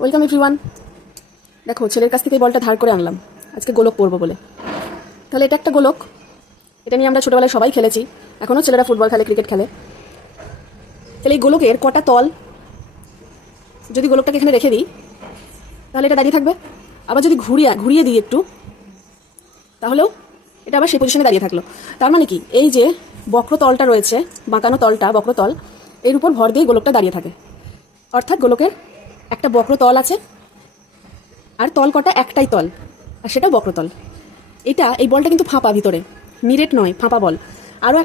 Welcome everyone. দেখো, ছেলের কাছ থেকে এই বলটা ধার করে আনলাম আজকে গোলক পরবো বলে। তাহলে এটা একটা গোলক, এটা নিয়ে আমরা ছোটোবেলায় সবাই খেলেছি, এখনও ছেলেরা ফুটবল খেলে, ক্রিকেট খেলে। তাহলে এই গোলকের কটা তল, যদি গোলকটাকে এখানে রেখে দিই তাহলে এটা দাঁড়িয়ে থাকবে। আবার যদি ঘুরিয়ে দিই একটু, তাহলেও এটা আবার সেই পজিশনে দাঁড়িয়ে থাকলো। তার মানে কি, এই যে বক্রতলটা রয়েছে, বাঁকানো তলটা, বক্রতল, এর উপর ভর দিয়ে গোলকটা দাঁড়িয়ে থাকে। অর্থাৎ গোলকের একটা বক্রতল আছে, আর তল কটা, একটাই তল, আর সেটা বক্রতল। এই বলটা কিন্তু ফাঁপা, ভিতরে নিরেট নয়, ফাঁপা বল।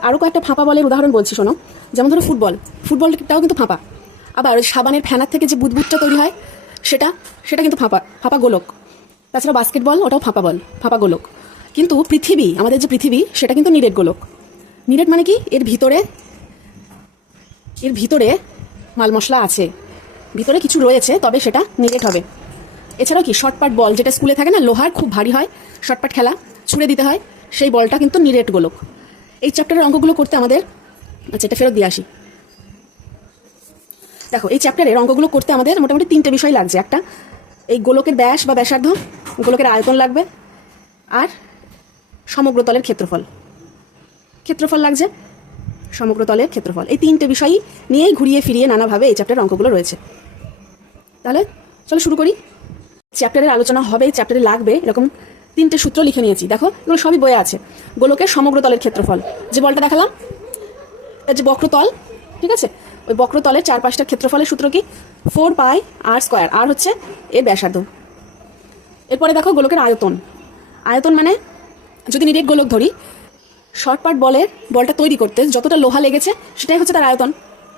আরও কয়েকটা ফাঁপা বলের উদাহরণ বলছি, শোনো। যেমন ধরো ফুটবলটাও কিন্তু ফাঁপা। আবার সাবানের ফ্যানার থেকে যে বুদবুদটা তৈরি হয়, সেটা কিন্তু ফাঁপা গোলক। তাছাড়া বাস্কেটবল, ওটাও ফাঁপা বল, ফাঁপা গোলক। কিন্তু পৃথিবী, আমাদের যে পৃথিবী, সেটা কিন্তু নিরেট গোলক। নিরেট মানে কি, এর ভিতরে মাল মশলা আছে, ভিতরে কিছু রয়েছে, তবে সেটা নিরেট হবে। এছাড়াও কি, শর্টপাট বল, যেটা স্কুলে থাকে না, লোহার, খুব ভারী হয়, শর্টপাট খেলা, ছুঁড়ে দিতে হয়, সেই বলটা কিন্তু নিরেট গোলক। এই চ্যাপ্টারের অঙ্কগুলো করতে আমাদের, আচ্ছা এটা ফেরত দিয়ে আসি। দেখো, এই চ্যাপ্টারের অঙ্কগুলো করতে আমাদের মোটামুটি 3টে বিষয় লাগছে। একটা, এই গোলকের ব্যাস বা ব্যাসার্ধ, গোলকের আয়তন লাগবে, আর সমগ্র তলের ক্ষেত্রফল লাগছে, সমগ্র তলের ক্ষেত্রফল। এই 3টে বিষয়ই নিয়েই ঘুরিয়ে ফিরিয়ে নানাভাবে এই চ্যাপ্টারের অঙ্কগুলো রয়েছে। তাহলে চলো শুরু করি। চ্যাপ্টারের আলোচনা হবে, চ্যাপ্টারে লাগবে এরকম 3টে সূত্র লিখে নিয়েছি। দেখো, এগুলো সবই বইয়ে আছে। গোলকের সমগ্র তলের ক্ষেত্রফল, যে বলটা দেখালাম, তার যে বক্রতল, ঠিক আছে, ওই বক্রতলের 4-5টার ক্ষেত্রফলের সূত্র কি, 4πr²। আর হচ্ছে এর ব্যাসার্ধ। এরপরে দেখো, গোলকের আয়তন মানে, যদি নিরেট গোলক ধরি, শর্টপাট বলটা তৈরি করতে যতটা লোহা লেগেছে, সেটাই হচ্ছে তার আয়তন।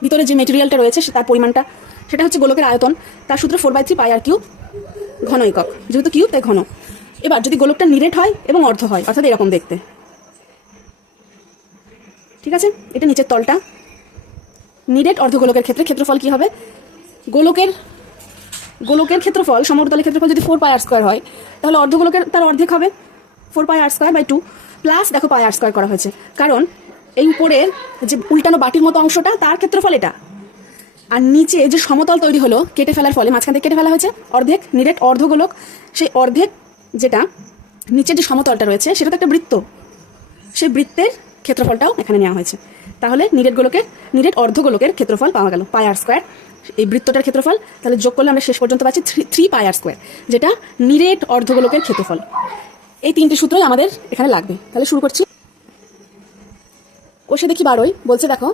ভিতরে যে মেটেরিয়ালটা রয়েছে, তার পরিমাণটা, সেটা হচ্ছে গোলকের আয়তন। তার সূত্র 4/3πr³ ঘন একক, যেহেতু কিউব তাই ঘন। এবার যদি গোলকটা নিরেট হয় এবং অর্ধ হয়, অর্থাৎ এরকম দেখতে, ঠিক আছে, এটা নিচের তলটা। নিরেট অর্ধগোলকের ক্ষেত্রে ক্ষেত্রফল কি হবে, গোলকের ক্ষেত্রফল, সমগ্র তলের ক্ষেত্রফল যদি 4πr² হয়, তাহলে অর্ধগোলকের তার অর্ধেক হবে, 4πr²/2 প্লাস, দেখো πr² করা হয়েছে, কারণ এই উপরের যে উল্টানো বাটির মতো অংশটা, তার ক্ষেত্রফল এটা। আর নিচে যে সমতল তৈরি হলো কেটে ফেলার ফলে, মাঝখান থেকে কেটে ফেলা হয়েছে, অর্ধেক নিরেট অর্ধগোলক, সেই অর্ধেক যেটা নিচে যে সমতলটা রয়েছে, সেটা তো একটা বৃত্ত, সেই বৃত্তের ক্ষেত্রফলটাও এখানে নেওয়া হয়েছে। তাহলে নিরেট অর্ধগোলকের ক্ষেত্রফল পাওয়া গেল πr², এই বৃত্তটার ক্ষেত্রফল। তাহলে যোগ করলে আমরা শেষ পর্যন্ত পাচ্ছি 3πr², যেটা নিরেট অর্ধগোলকের ক্ষেত্রফল। এই 3টে সূত্রই আমাদের এখানে লাগবে। তাহলে শুরু করছি। কষে দেখি 12 বলছে, দেখো,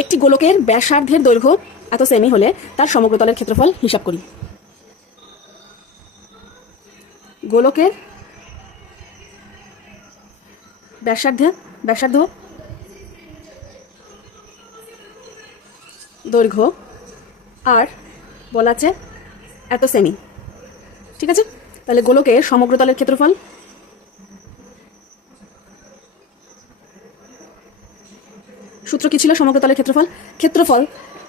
একটি গোলকের ব্যাসার্ধের দৈর্ঘ্য এত সেমি হলে তার সমগ্র তলের ক্ষেত্রফল হিসাব করি। গোলকের ব্যাসার্ধ দৈর্ঘ্য আর বলা আছে এত সেমি, ঠিক আছে। তাহলে গোলকের সমগ্র তলের ক্ষেত্রফল, সূত্র কি ছিল, সমগ্র তলের ক্ষেত্রফল,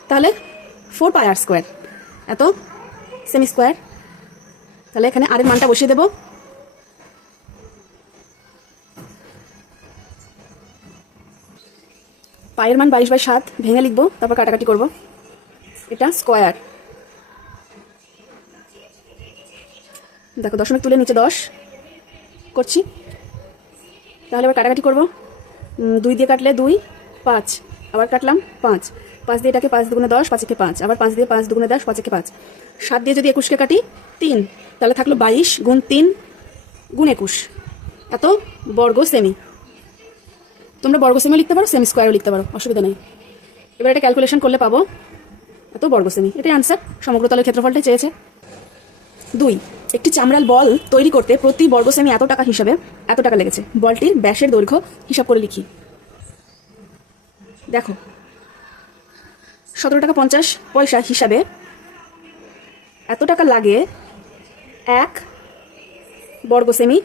তাহলে 4πr², এত সেমি স্কোয়ার। তাহলে এখানে আরের মানটা বসিয়ে দেব। পায়ের মান 22/7 ভেঙে লিখবো, তারপর কাটাকাটি করব। এটা স্কোয়ার, দেখো দশমিক তুলে নিচে 10 করছি। তাহলে এবার কাটাকাটি করব। 2 দিয়ে কাটলে 2, 5, আবার কাটলাম 5, 5 দিয়ে এটাকে 5 দুগুণে 10, 5 একে 5, আবার 5 দিয়ে 5 দুগুণে 10, 5 একে 5, 7 দিয়ে যদি 21কে কাটি 3, তাহলে থাকলো 22 গুণ 3 গুণ 21, এত বর্গ সেমি। তোমরা বর্গ সেমি লিখতে পারো, সেমি স্কোয়ারও লিখতে পারো, অসুবিধা নেই। এবার এটা ক্যালকুলেশন করলে পাবো এত বর্গ সেমি। এটাই আনসার, সমগ্র তলের ক্ষেত্রফলটাই চেয়েছে। 2, একটি চামড়াল বল তৈরি করতে প্রতি বর্গ সেমি এত টাকা হিসাবে এত টাকা লেগেছে। বলটির ব্যাসের দৈর্ঘ্য হিসাব করে লিখি। দেখো, 17 টাকা 50 পয়সা হিসাবে এত টাকা লাগে 1 বর্গ সেমি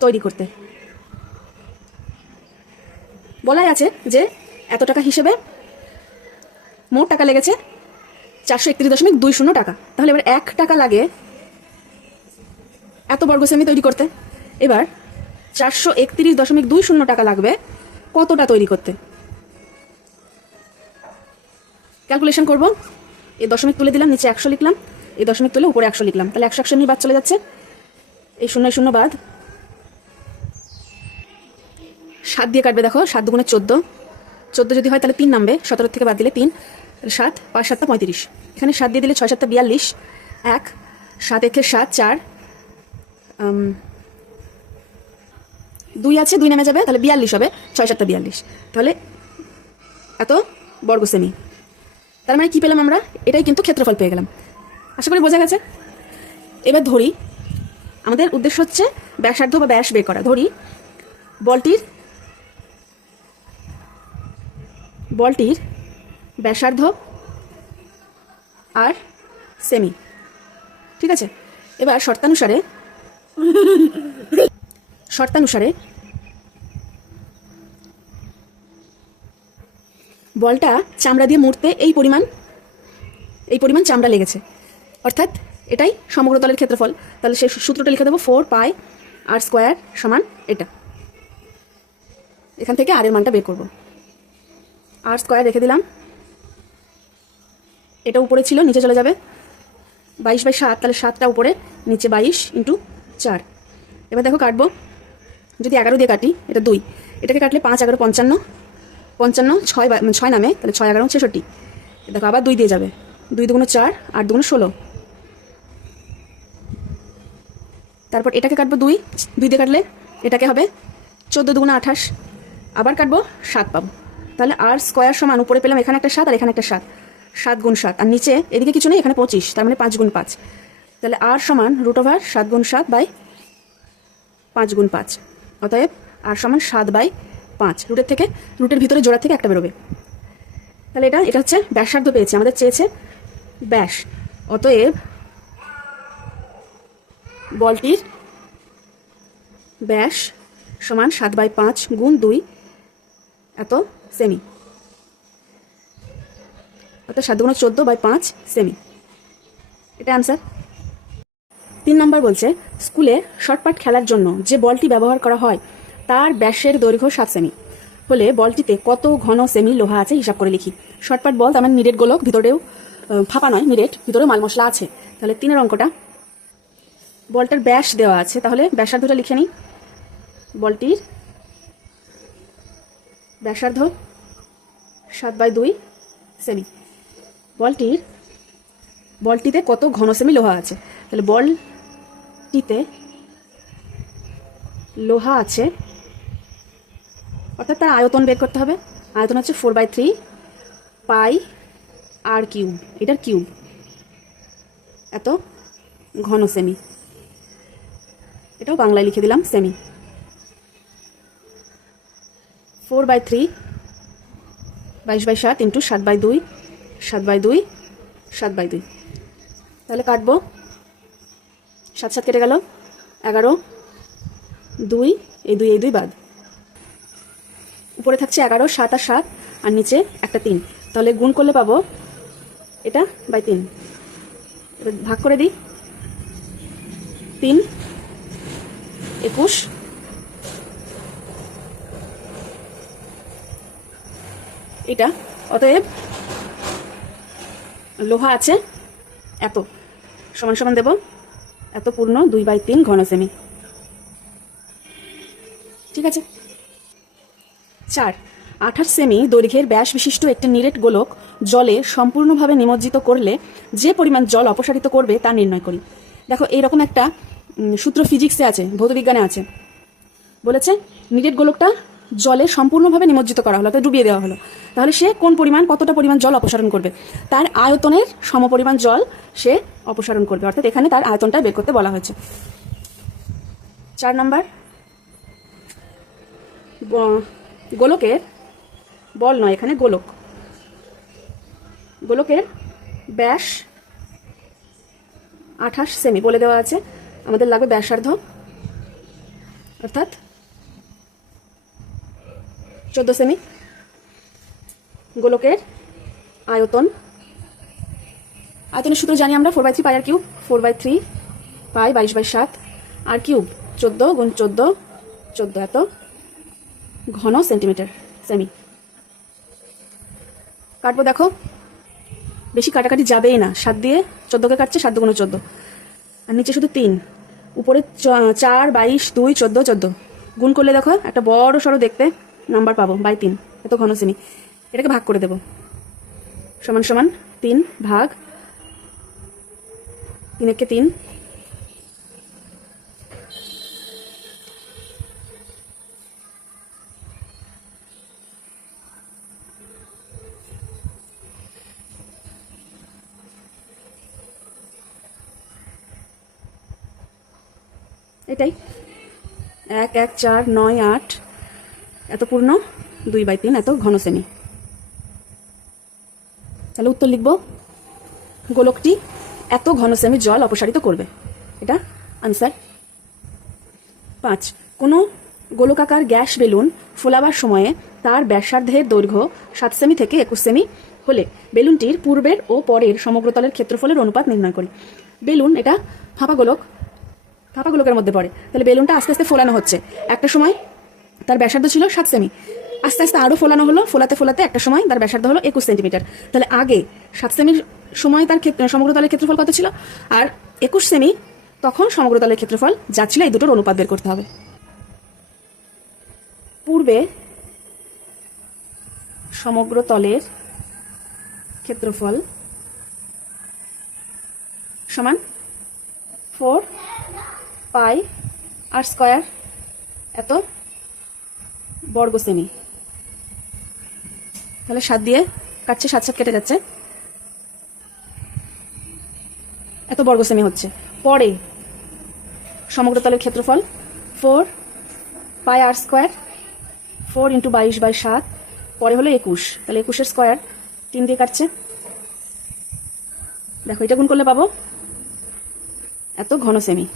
তৈরি করতে। বলাই আছে যে এত টাকা হিসেবে মোট টাকা লেগেছে 431.20 টাকা। তাহলে এবার 1 টাকা লাগে এত বর্গ সেমি তৈরি করতে। এবার 431.20 টাকা লাগবে কতটা তৈরি করতে। ক্যালকুলেশন করব। এই দশমিক তুলে দিলাম, নিচে 100 লিখলাম, এই দশমিক তুলে উপরে 100 লিখলাম, তাহলে 100 এমনি বাদ চলে যাচ্ছে, এই 0 0 বাদ। 7 দিয়ে কাটবে, দেখো 7 দুগুণে 14, 14 যদি হয় তাহলে 3 নামবে, 17 থেকে বাদ দিলে 3, তাহলে 7, 5 7 35, এখানে 7 দিয়ে দিলে 6 7 42, 1 7 1 7 4, 2 আছে, 2 নেমে যাবে, তাহলে 42 হবে, 6 7 42, তাহলে এত বর্গ সেমি। তার মানে কি পেলাম আমরা? এটাই কিন্তু ক্ষেত্রফল পেয়ে গেলাম। আশা করি বোঝা গেছে। এবার ধরি, আমাদের উদ্দেশ্য হচ্ছে ব্যাসার্ধ বা ব্যাস বের করা। ধরি বলটির ব্যাসার্ধ আর সেমি, ঠিক আছে। এবার শর্তানুসারে বলটা চামড়া দিয়ে মুড়তে এই পরিমাণ চামড়া লেগেছে, অর্থাৎ এটাই সমগ্র তলের ক্ষেত্রফল। তাহলে সেই সূত্রটা লিখে দেবো 4 পাই আর স্কোয়ার সমান এটা। এখান থেকে আর এর মানটা বের করব। আর স্কোয়ার রেখে দিলাম, এটা উপরে ছিল, নিচে চলে যাবে, 22/7, তাহলে 7টা উপরে, নিচে 22 × 4। এবার দেখো কাটবো, যদি 11 দিয়ে কাটি, এটা 2, এটাকে কাটলে 5 11 55, 55 6 নামে, তাহলে 6 11 66। দেখো আবার 2 দিয়ে যাবে, 2 দুগুণে 4, 8 দুগুণে 16। তারপর এটাকে কাটবো 2 দিয়ে কাটলে এটাকে হবে 14 দুগুণে 28, আবার কাটবো 7 পাবো। তাহলে আর স্কোয়ার সমান, উপরে পেলাম এখানে একটা 7 আর এখানে একটা 7, 7 গুণ 7, আর নিচে এদিকে কিছু নেই, এখানে 25, তার মানে 5 গুণ 5। তাহলে আর সমান √7 গুণ 7 বাই 5 গুণ 5, অতএব আর সমান 7/5। রুটের ভিতরে জোড়া থেকে একটা বেরোবে। তাহলে এটা হচ্ছে ব্যাসার্ধ পেয়েছে, আমাদের চেয়েছে ব্যাস, অতএব বলটির ব্যাস সমান 7/5 গুণ 2 এত সেমি, অর্থাৎ 7 গুণ 14/5 সেমি। এটা অ্যান্সার। 3 নম্বর বলছে, স্কুলে শর্টপাট খেলার জন্য যে বলটি ব্যবহার করা হয় তার ব্যাসের দৈর্ঘ্য 7 সেমি হলে বলটিতে কত ঘন সেমি লোহা আছে হিসাব করে লিখি। শর্টপাট বল, তার মানে নিরেট গোলক, ভিতরেও ফাঁপা নয়, নিরেট, ভিতরেও মাল মশলা আছে। তাহলে 3-এর অঙ্কটা, বলটার ব্যাস দেওয়া আছে, তাহলে ব্যাসার্ধটা লিখে নিই। বলটির ব্যাসার্ধ 7/2 সেমি। বলটিতে কত ঘন সেমি লোহা আছে, তাহলে বলটিতে লোহা আছে, অর্থাৎ তার আয়তন বের করতে হবে। আয়তন হচ্ছে 4/3 পাই আর কিউব, এটার কিউব, এত ঘন সেমি। এটাও বাংলায় লিখে দিলাম সেমি। 4/3 22/7 × 7/2 7/2 7/2। তাহলে কাটবো, 7 7 কেটে গেল, 11 2 এই 2 বাদ, উপরে থাকছে 11 7 আর 7, আর নিচে একটা 3, তাহলে গুণ করলে পাবো এটা /3। এবার ভাগ করে দিই, 3 21, এটা, অতএব লোহা আছে এত, সমান সমান দেব এত পূর্ণ 2/3 ঘন সেমি, ঠিক আছে। 4 28 সেমি দৈর্ঘ্যের ব্যাস বিশিষ্ট একটি নিরেট গোলক জলে সম্পূর্ণভাবে নিমজ্জিত করলে যে পরিমাণ জল অপসারিত করবে তা নির্ণয় করি। দেখো এইরকম একটা সূত্র ফিজিক্সে আছে, ভৌতবিজ্ঞানে আছে, বলেছে নিরেট গোলকটা জলে সম্পূর্ণভাবে নিমজ্জিত করা হলো, অর্থাৎ ডুবিয়ে দেওয়া হলো, তাহলে সে কতটা পরিমাণ জল অপসারণ করবে, তার আয়তনের সমপরিমাণ জল সে অপসারণ করবে, অর্থাৎ এখানে তার আয়তনটা বের করতে বলা হয়েছে। 4 নম্বর, গোলকের, বল নয় এখানে গোলকের ব্যাস 28 সেমি বলে দেওয়া আছে, আমাদের লাগবে ব্যাসার্ধ, অর্থাৎ 14 সেমি। গোলকের আয়তনের সূত্র জানি আমরা, 4/3 পাই আর কিউব, 4/3 পাই 22/7 আর কিউব, 14 গুণ 14 14 এত ঘন সেমি। কাটবো, দেখো বেশি কাটাকাটি যাবেই না। 7 দিয়ে 14কে কাটছে, 7 দুগুণ 14, আর নিচে শুধু 3, উপরে 4, 22, 2, 14, 14 গুণ করলে দেখো একটা বড় সড়ো দেখতে নাম্বার পাবো, বাই 3, এত ঘন সেমি। এটাকে ভাগ করে দেব, সমান সমান 3 ভাগ 3 একে 3, এটাই 1, 1, 4, 9, 8 এত পূর্ণ, 2/3 এত ঘন সেমি। তাহলে উত্তর লিখব, গোলকটি এত ঘন সেমি জল অপসারিত করবে। এটা আনসার। 5, কোনো গোলকাকার গ্যাস বেলুন ফোলাবার সময়ে তার ব্যাসার্ধের দৈর্ঘ্য 7 সেমি থেকে 21 সেমি হলে বেলুনটির পূর্বের ও পরের সমগ্রতলের ক্ষেত্রফলের অনুপাত নির্ণয় করি। বেলুন এটা ফাঁপা গোলকের মধ্যে পড়ে। তাহলে বেলুনটা আস্তে আস্তে ফোলানো হচ্ছে। একটা সময় তার ব্যাসার্ধ ছিল 7 সেমি, আস্তে আস্তে আরও ফোলানো হলো, ফোলাতে একটা সময় তার ব্যাসার্ধ হলো 21 সেন্টিমিটার। তাহলে আগে 7 সেমির সময় তার সমগ্রতলের ক্ষেত্রফল কত ছিল, আর 21 সেমি তখন সমগ্রতলের ক্ষেত্রফল যা ছিল, এই দুটোর অনুপাত বের করতে হবে। পূর্বে সমগ্রতলের ক্ষেত্রফল সমান 4 পাই আর স্কয়ার এত বর্গ সেমি। তাহলে 7 দিয়ে কাটছে, 7 7 কেটে যাচ্ছে, এত বর্গ সেমি হচ্ছে। পরে সমগ্রতলের ক্ষেত্রফল 4 পাই আর স্কয়ার, 4 × 22/7, পরে হলো 21, তাহলে 21 স্কয়ার 3 দিয়ে কাটছে। দেখো এটা গুণ করলে পাবো এত ঘন সেমি,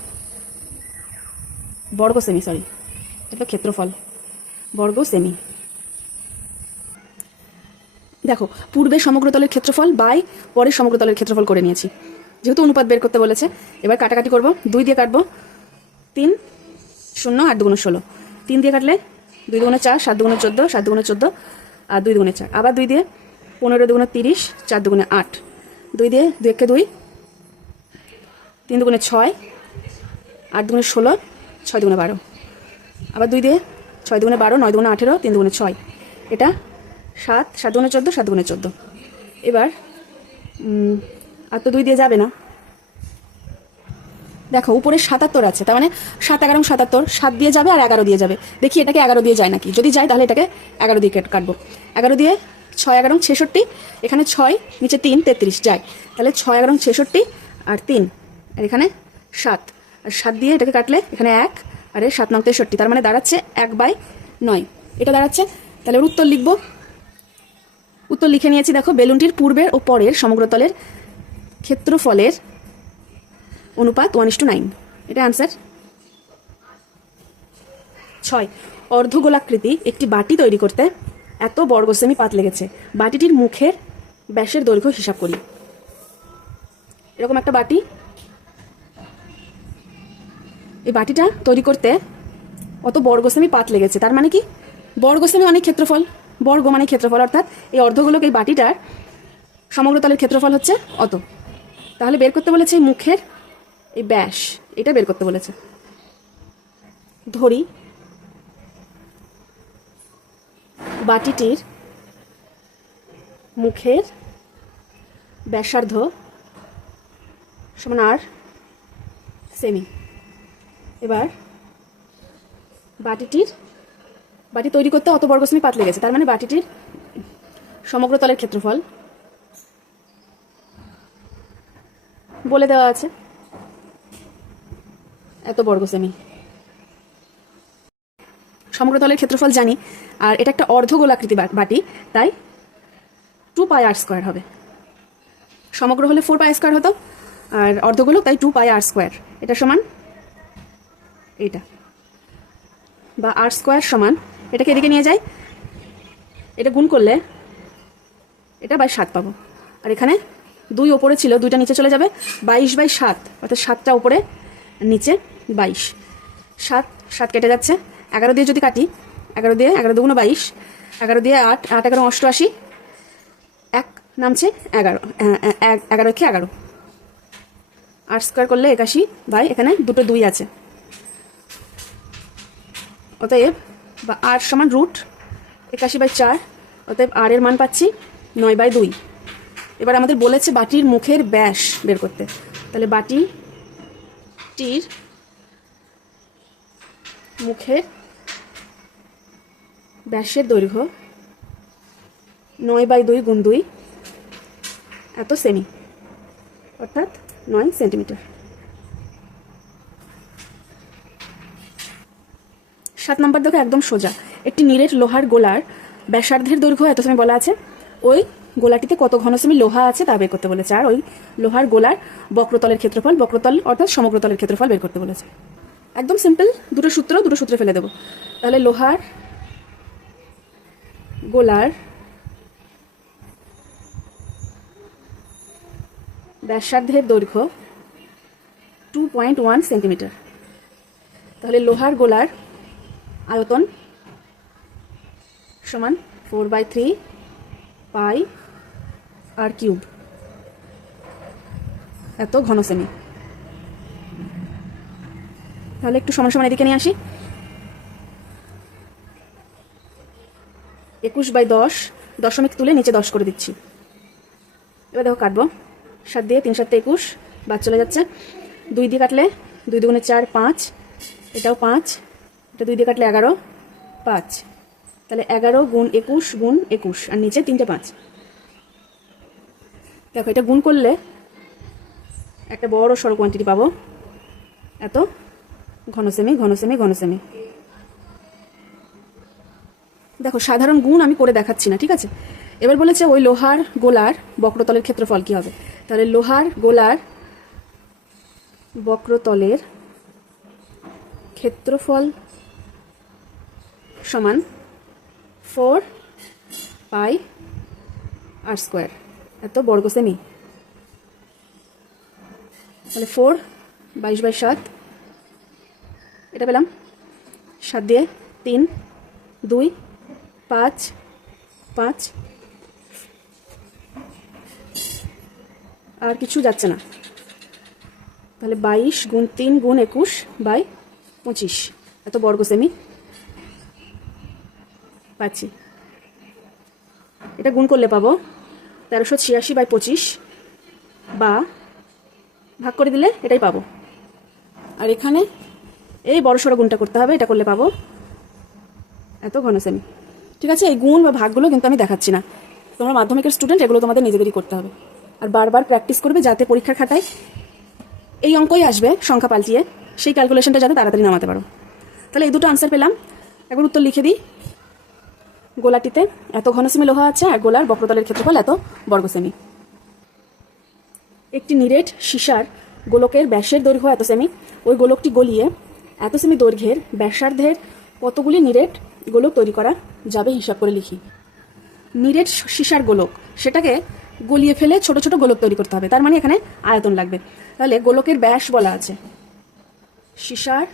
বর্গ সেমি, সরি এটা ক্ষেত্রফল, বর্গ সেমি। দেখো পূর্বে সমগ্রতলের ক্ষেত্রফল বাই পরের সমগ্রতলের ক্ষেত্রফল করে নিয়েছি, যেহেতু অনুপাত বের করতে বলেছে। এবার কাটাকাটি করব, 2 দিয়ে কাটবো, 3 0 8 দুগুণ 16, 3 দিয়ে কাটলে 2 দুগুণে 4, 7 দুগুণে 14, 7 দুগুণে 14 আর 2 দুগুণে 4, আবার 2 দিয়ে 15 দুগুণে 30, 4 দুগুণে 8, 2 দিয়ে 2 একে 2, 3 দুগুণে 6, 8 দুগুণে 16, 6 দুগুণে 12, আবার 2 দিয়ে 6 দুগুণে 12, 9 দুগুণে 18, 3 দুগুণে 6, এটা 7, 7 দুগুণে 14, 7 দুগুণে 14। এবার আর তো 2 দিয়ে যাবে না। দেখো উপরে 77 আছে, তার মানে 7 11 77, 7 দিয়ে যাবে আর 11 দিয়ে যাবে। দেখি এটাকে 11 দিয়ে যায় নাকি, যদি যায় তাহলে এটাকে 11 দিয়ে কাটবো। 11 দিয়ে 6 11 66, এখানে 6 নিচে 3 33 যায়, তাহলে 6 11 66 আর 3, আর এখানে 7, আর 7 দিয়ে এটাকে কাটলে এখানে 1 আর 7 9 63, তার মানে দাঁড়াচ্ছে 1/9, এটা দাঁড়াচ্ছে। তাহলে উত্তর লিখব, উত্তর লিখে নিয়েছি। দেখো বেলুনটির পূর্বের ও পরের সমগ্রতলের ক্ষেত্রফলের অনুপাত 1:9, এটা আনসার। 6, অর্ধগোলাকৃতি একটি বাটি তৈরি করতে এত বর্গ সেমি পাত লেগেছে, বাটিটির মুখের ব্যাসের দৈর্ঘ্য হিসাব করি। এরকম একটা বাটি, এই বাটিটা তৈরি করতে অত বর্গ সেমি পাত লেগেছে, তার মানে কি বর্গ সেমি মানে ক্ষেত্রফল, বর্গ মানে ক্ষেত্রফল, অর্থাৎ এই অর্ধগোলক এই বাটিটার সমগ্রতলের ক্ষেত্রফল হচ্ছে অত। তাহলে বের করতে বলেছে এই মুখের এই ব্যাস, এটা বের করতে বলেছে। ধরি বাটিটির মুখের ব্যাসার্ধ সমান আর সেমি। এবার বাটি তৈরি করতে অত বর্গ সেমি পাত লেগেছে, তার মানে বাটিটির সমগ্রতলের ক্ষেত্রফল বলে দেওয়া আছে এত বর্গ সেমি। সমগ্রতলের ক্ষেত্রফল জানি, আর এটা একটা অর্ধগোলাকৃতি বাটি, তাই 2 পাই আর স্কয়ার হবে। সমগ্র হলে 4 পাই স্কয়ার হতো, আর অর্ধগোলক তাই 2 পাই আর স্কয়ার, এটা সমান এটা, বা আর স্কয়ার সমান, এটাকে এদিকে নিয়ে যাই, এটা গুণ করলে এটা বাই 7 পাবো, আর এখানে 2 ওপরে ছিল, 2টা নিচে চলে যাবে, 22/7, অর্থাৎ 7টা উপরে নিচে 22, 7 7 কেটে যাচ্ছে। 11 দিয়ে যদি কাটি, 11 দিয়ে 11 দুগুণ 22, 11 দিয়ে 8 8 11 88, 1 নামছে 11, 11 8 স্কোয়ার করলে 81 বাই এখানে দুটো 2 আছে, অতএব বা r সমান রুট 81/4, অতএব r এর মান পাচ্ছি 9/2। এবার আমাদের বলেছে বাটির মুখের ব্যাস বের করতে, তাহলে বাটিটির মুখের ব্যাসের দৈর্ঘ্য 9/2 গুণ 2 এত সেমি, অর্থাৎ 9 সেন্টিমিটার। 7 নম্বর দেখো, একদম সোজা। একটি নিরেট লোহার গোলার ব্যাসার্ধের দৈর্ঘ্য এত সেমি বলা আছে, ওই গোলাটিতে কত ঘন সেমি লোহা আছে তা বের করতে বলেছে, আর ওই লোহার গোলার বক্রতলের ক্ষেত্রফল, বক্রতল অর্থাৎ সমগ্রতলের ক্ষেত্রফল বের করতে বলেছে। একদম সিম্পল, দুটো সূত্রে ফেলে দেবো। তাহলে লোহার গোলার ব্যাসার্ধের দৈর্ঘ্য 2.1 সেন্টিমিটার। তাহলে লোহার গোলার আয়তন সমান 4/3 পাই আর কিউব, এত ঘন সেমি। তাহলে একটু সমান সমান এদিকে নিয়ে আসি। 21/10 দশমিক তুলে নিচে 10 করে দিচ্ছি। এবার দেখো কাটবো, 7 দিয়ে 3 7 21, বাদ চলে যাচ্ছে। 2 দিয়ে কাটলে 2 দুগুণে 4 5, এটাও 5, এটা 2 দিয়ে কাটলে 11 5, তাহলে 11 গুণ 21 গুণ 21, আর নিচে 3টে 5। দেখো এটা গুণ করলে একটা বড় সড়ো কোয়ান্টিটি পাবো, এত ঘন সেমি। দেখো সাধারণ গুণ আমি করে দেখাচ্ছি না, ঠিক আছে। এবার বলেছে ওই লোহার গোলার বক্রতলের ক্ষেত্রফল কি হবে। তাহলে লোহার গোলার বক্রতলের ক্ষেত্রফল সমান 4 পাই আর স্কোয়ার, এত বর্গ সেমি। তাহলে 4 22/7, এটা পেলাম। 7 দিয়ে 3 2 5 5, আর কিছু যাচ্ছে না। তাহলে 22 গুণ 3 গুণ 21/25, এত বর্গ সেমি পাচ্ছি। এটা গুণ করলে পাবো 1386/25, বা ভাগ করে দিলে এটাই পাবো। আর এখানে এই বড় সড়ো গুণটা করতে হবে, এটা করলে পাবো এত ঘন সেমি। ঠিক আছে, এই গুণ বা ভাগগুলো কিন্তু আমি দেখাচ্ছি না, তোমরা মাধ্যমিকের স্টুডেন্ট, এগুলো তোমাদের নিজেদেরই করতে হবে। আর বারবার প্র্যাকটিস করবে, যাতে পরীক্ষার খাতায় এই অঙ্কই আসবে সংখ্যা পাল্টিয়ে, সেই ক্যালকুলেশনটা যাতে তাড়াতাড়ি নামাতে পারো। তাহলে এই দুটো আনসার পেলাম। একবার উত্তর লিখে দিই। গোলাটিতে এত ঘন সেমি লোহা আছে, আর গোলার বক্রতলের ক্ষেত্রফল এত বর্গ সেমি। একটি নিরেট সীসার গোলকের ব্যাসের দৈর্ঘ্য এত সেমি, ওই গোলকটি গলিয়ে এত সেমি দৈর্ঘ্যের ব্যাসার্ধের কতগুলি নিরেট গোলক তৈরি করা যাবে হিসাব করে লিখি। নিরেট সীসার গোলক, সেটাকে গলিয়ে ফেলে ছোট ছোট গোলক তৈরি করতে হবে, তার মানে এখানে আয়তন লাগবে। তাহলে গোলকের ব্যাস বলা আছে, সীসার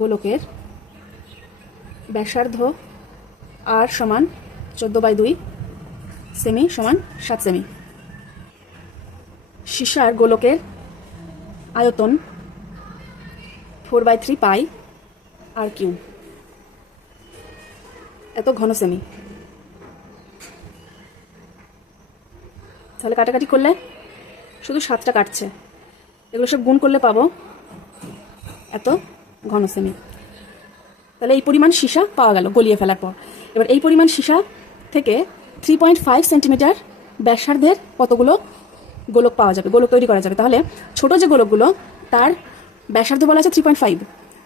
গোলকের ব্যাসার্ধ আর সমান 14/2 সেমি সমান 7 সেমি। সীসার গোলকের আয়তন 4/3 পাই আর কিউব, এত ঘন সেমি। তাহলে কাটাকাটি করলে শুধু 7টা কাটছে, এগুলো সব গুণ করলে পাবো এত ঘন সেমি। তাহলে এই পরিমাণ সীসা পাওয়া গেল গলিয়ে ফেলার পর। এবার এই পরিমাণ সীসা থেকে 3.5 সেন্টিমিটার ব্যাসার্ধের কতগুলো গোলক পাওয়া যাবে, গোলক তৈরি করা যাবে। তাহলে ছোট যে গোলকগুলো, তার ব্যাসার্ধ বলা আছে 3.5,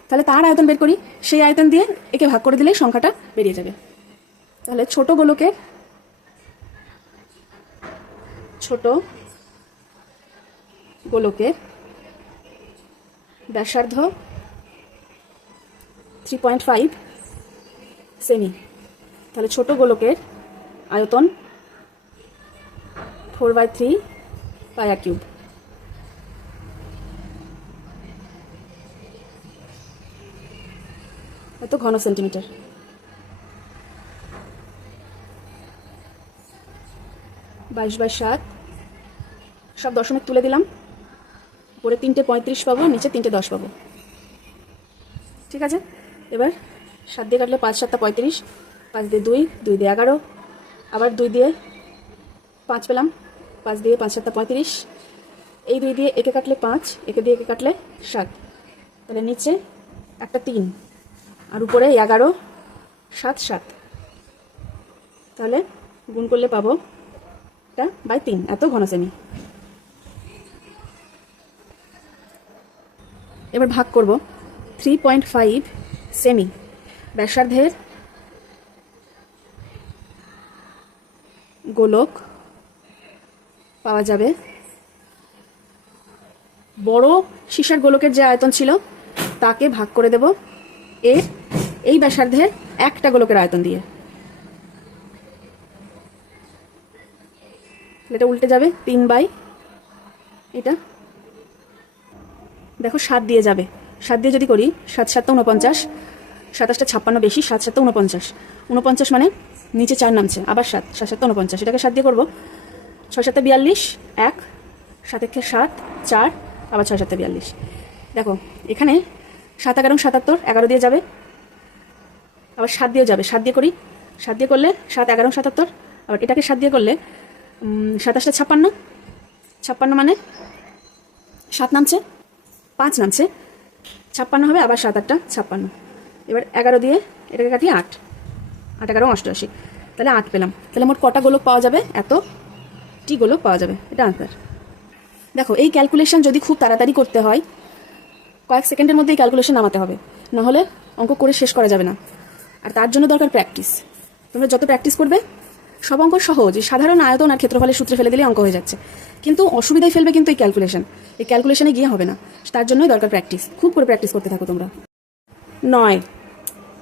তাহলে তার আয়তন বের করি, সেই আয়তন দিয়ে একে ভাগ করে দিলেই সংখ্যাটা বেরিয়ে যাবে। তাহলে ছোট গোলকের ব্যাসার্ধ 3.5 সেমি, তাহলে ছোট গোলকের আয়তন 4/3 পাই আর কিউব। এত ঘন সেন্টিমিটার। 22/7, সব দশমিক তুলে দিলাম। উপরে 3টে 35 পাবো, নিচে 3টে 10 পাবো। ঠিক আছে, এবার 7 দিয়ে কাটলে 5 7 35, 5 দিয়ে 2, 2 দিয়ে 11, আবার 2 দিয়ে 5 পেলাম, 5 দিয়ে 5 7 35, এই 2 দিয়ে একে কাটলে 5, একে দিয়ে একে কাটলে 7, তাহলে নিচে একটা 3 আর উপরে 11 7 7, তাহলে গুণ করলে পাবো এটা বাই 3, এত ঘন সেমি। এবার ভাগ করব 3.5 সেমি ব্যাসার্ধের গোলক পাওয়া যাবে। বড় সীসার গোলকের যে আয়তন ছিল তাকে ভাগ করে দেব এই ব্যাসার্ধের একটা গোলকের আয়তন দিয়ে। এটা উল্টে যাবে, 3 বাই এটা দেখো 7 দিয়ে যাবে। 7 দিয়ে যদি করি 7 7 49, 27টা 56 বেশি, 7 7 49, 49 মানে নিচে 4 নামছে, আবার 7 7 7 49, এটাকে 7 দিয়ে করবো। 6 7 42, 1 7 1 7 4, আবার 6 7 42। দেখো এখানে 7 11 77, 11 দিয়ে যাবে, আবার 7 দিয়ে যাবে। 7 দিয়ে করি, 7 দিয়ে করলে 7 11 77, আবার এটাকে 7 দিয়ে করলে 27টা 56, 56 মানে 7 নামছে, 5 নামছে, 56 হবে, আবার 7 8 56। এবার 11 দিয়ে এটাকে কাটি 8 8 11 88, তাহলে 8 পেলাম। তাহলে মোট কটা গোলক পাওয়া যাবে? এতটি গোলক পাওয়া যাবে, এটা আনসার। দেখো এই ক্যালকুলেশন যদি খুব তাড়াতাড়ি করতে হয়, কয়েক সেকেন্ডের মধ্যে এই ক্যালকুলেশন নামাতে হবে, নাহলে অঙ্ক করে শেষ করা যাবে না। আর তার জন্য দরকার প্র্যাকটিস। তোমরা যত প্র্যাকটিস করবে, সব অঙ্ক সহজ, সাধারণ আয়তন আর ক্ষেত্রফলের সূত্রে ফেলে দিলে অঙ্ক হয়ে যাচ্ছে, কিন্তু অসুবিধায় ফেলবে কিন্তু এই ক্যালকুলেশনে গিয়ে হবে না। তার জন্যই দরকার প্র্যাকটিস, খুব করে প্র্যাকটিস করতে থাকো তোমরা। 9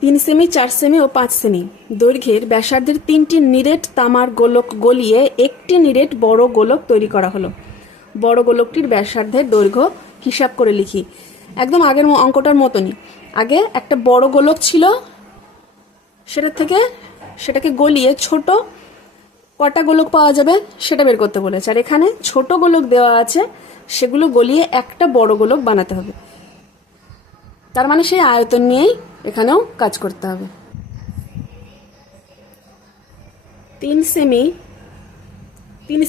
3 সেমি 4 সেমি ও 5 সেমি দৈর্ঘ্যের ব্যাসার্ধের 3টি নিরেট তামার গোলক গলিয়ে একটি নিরেট বড় গোলক তৈরি করা হলো। বড় গোলকটির ব্যাসার্ধের দৈর্ঘ্য হিসাব করে লিখি। একদম আগের অঙ্কটার মতনই, আগে একটা বড় গোলক ছিল, সেটাকে গলিয়ে ছোট কটা গোলক পাওয়া যাবে সেটা বের করতে বলেছে। আর এখানে ছোট গোলক দেওয়া আছে, সেগুলো গলিয়ে একটা বড় গোলক বানাতে হবে। তার মানে সেই আয়তন নিয়েই এখানেও কাজ করতে হবে। 3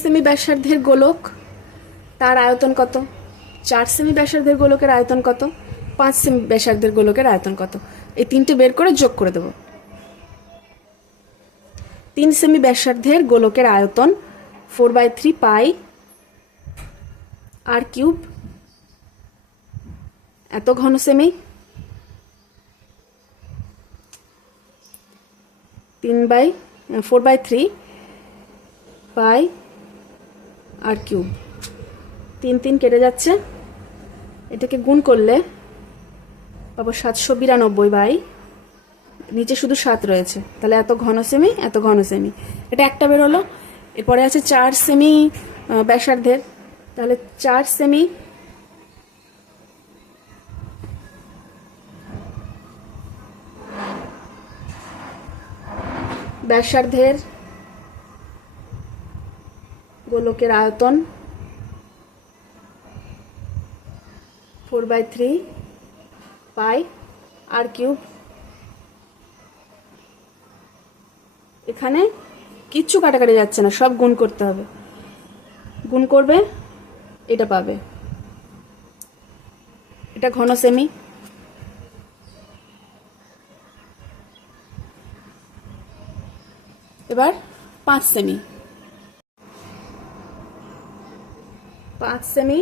সেমি ব্যাসার্ধের গোলক, তার আয়তন কত? 4 সেমি ব্যাসার্ধের গোলকের আয়তন কত? 5 সেমি ব্যাসার্ধের গোলকের আয়তন কত? এই তিনটে বের করে যোগ করে দেব। 3 সেমি ব্যাসার্ধের গোলকের আয়তন 4/3 পাই আর কিউব, এত ঘন সেমি। 4/3 পাই আর কিউব, 3 3 কেটে যাচ্ছে, এটাকে গুণ করলে পাবো 792 বাই, নিচে শুধু 7 রয়েছে, তাহলে এত ঘন সেমি, এত ঘন সেমি, এটা একটা বের হলো। এরপরে আছে 4 সেমি ব্যাসার্ধের, তাহলে 4 সেমি ব্যাসার্ধের গোলকের আয়তন 4/3 পাই আর কিউব। এখানে কিচ্ছু কাটাকাটি যাচ্ছে না, সব গুণ করতে হবে। গুণ করবে, এটা পাবে, এটা ঘন সেমি। এবার 5 সেমি, 5 সেমি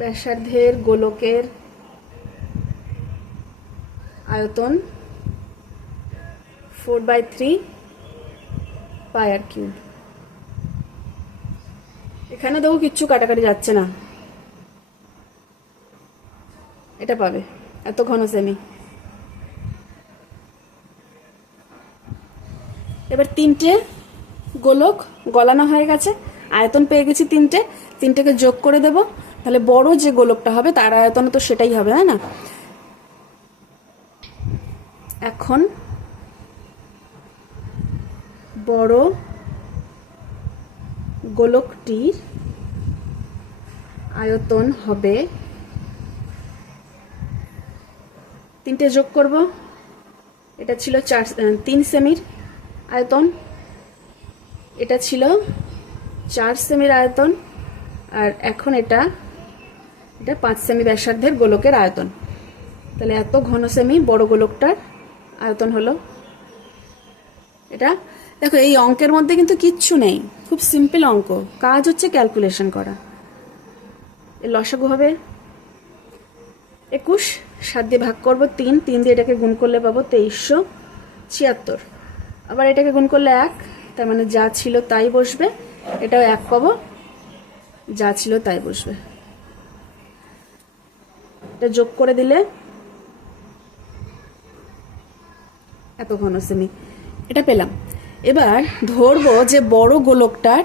ব্যাসার্ধের গোলকের আয়তন 4/3 পাই আর কিউব। এখানে দেখো কিচ্ছু কাটাকাটি যাচ্ছে না, এটা পাবে, এত ঘন সেমি। এবার 3টে গোলক গলানো হয়ে গেছে, আয়তন পেয়ে গেছি 3টেকে যোগ করে দেব, তাহলে বড় যে গোলকটা হবে তার আয়তন তো সেটাই হবে, তাই না? এখন বড় গোলকটির আয়তন হবে, তিনটে যোগ করব, এটা ছিল 3 সেমির আয়তন, এটা ছিল 4 সেমির আয়তন, আর এখন এটা 5 সেমি ব্যাসার্ধের গোলকের আয়তন। তাহলে এত ঘন সেমি বড় গোলকটার আয়তন হলো। এটা দেখো, এই অঙ্কের মধ্যে কিন্তু কিচ্ছু নেই, খুব সিম্পল অঙ্ক, কাজ হচ্ছে ক্যালকুলেশন করা। এর লসাগু হবে 21, 7 দিয়ে ভাগ করব 3, 3 দিয়ে এটাকে গুণ করলে পাবো 2376। আবার এটাকে গুণ করলে 1, তার মানে যা ছিল তাই বসবে, এটাও 1 পাবো, যা ছিল তাই বসবে। এটা যোগ করে দিলে এত ঘন সেমি এটা পেলাম। এবার ধরবো যে বড় গোলকটার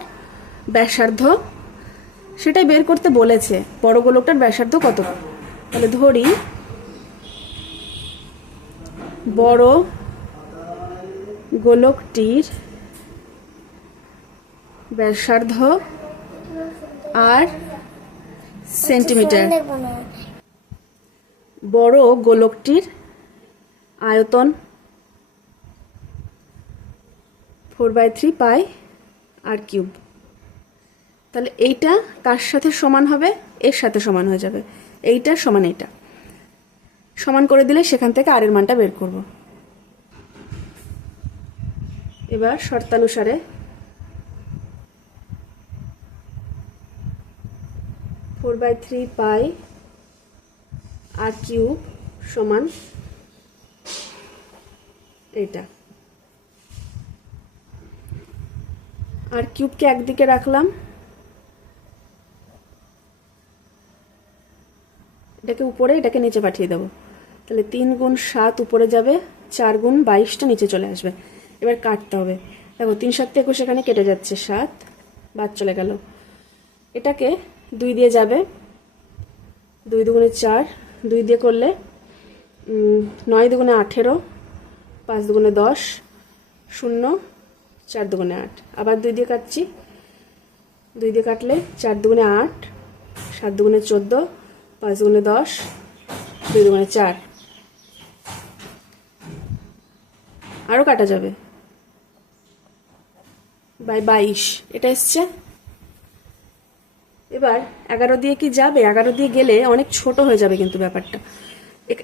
ব্যাসার্ধ, সেটাই বের করতে বলেছে। বড় গোলকটার ব্যাসার্ধ কত? তাহলে ধরি বড় গোলকটির ব্যাসার্ধ আর সেন্টিমিটার। বড় গোলকটির আয়তন 4/3 পাই আর কিউব। তাহলে এইটা কার সাথে সমান হবে? এর সাথে সমান হয়ে যাবে। এইটা সমান এইটা সমান করে দিলে সেখান থেকে আর এর মানটা বের করব। এবার শর্তানুসারে ফোর বাই থ্রি পাই আর কিউব সমান এইটা। আর কিউবকে একদিকে রাখলাম, এটাকে উপরে, এটাকে নিচে পাঠিয়ে দেবো। তাহলে 3 গুণ 7 উপরে যাবে, 4 গুণ 22টা নিচে চলে আসবে। এবার কাটতে হবে। দেখো 3 7 21 এখানে কেটে যাচ্ছে, 7 বাদ চলে গেল। এটাকে 2 দিয়ে যাবে, 2 দুগুণে 4, 2 দিয়ে করলে 9 দুগুণে 18, 5 দুগুণে 10, 0, 4 দুগুণে 8। আবার 2 দিয়ে কাটছি, 2 দিয়ে কাটলে 4 দুগুণে 8, 7 দুগুণে 14, 5 দুগুণে 10, 2 দুগুণে 4। আরও কাটা যাবে, বাই 22 এটা এসছে। এবার 11 দিয়ে কি যাবে? 11 দিয়ে গেলে অনেক ছোট হয়ে যাবে কিন্তু ব্যাপারটা।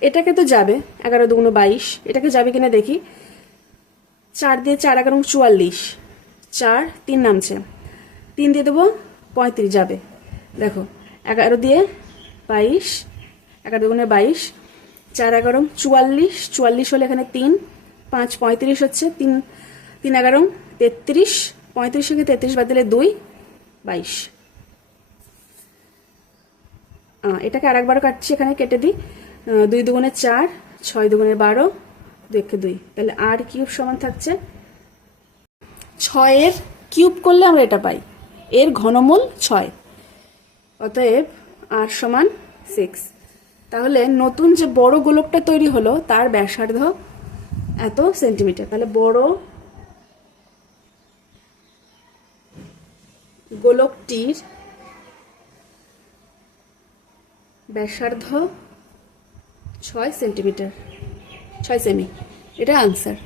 এটাকে তো যাবে, 11 দুগুণ 22, এটাকে যাবে কিনা দেখি। 4 দিয়ে 4 11 44, 4 3 নামছে, 3 দিয়ে দেবো 35 যাবে। দেখো 11 দিয়ে 22, 11 দুগুণে 22, 4 11 44, 44 হলে এখানে 3, 5 35 হচ্ছে, 3 3 11 33, 35 থেকে 33 বাদ দিলে 2, 22। এটাকে আরেকবার কাটছি, এখানে কেটে দিই। 2 দুগুণে 4, 6 দুগুণে 12, 2 একে 2। তাহলে আর কিউব সমান থাকছে 6 এর কিউব করলে আমরা এটা পাই, এর ঘনমূল 6। অতএব আর সমান 6। তাহলে নতুন যে বড় গোলকটা তৈরি হলো তার ব্যাসার্ধ এত সেন্টিমিটার। তাহলে বড় গোলকটির ব্যাসার্ধ 6 সেন্টিমিটার, 6 সেমি। এটা আনসার।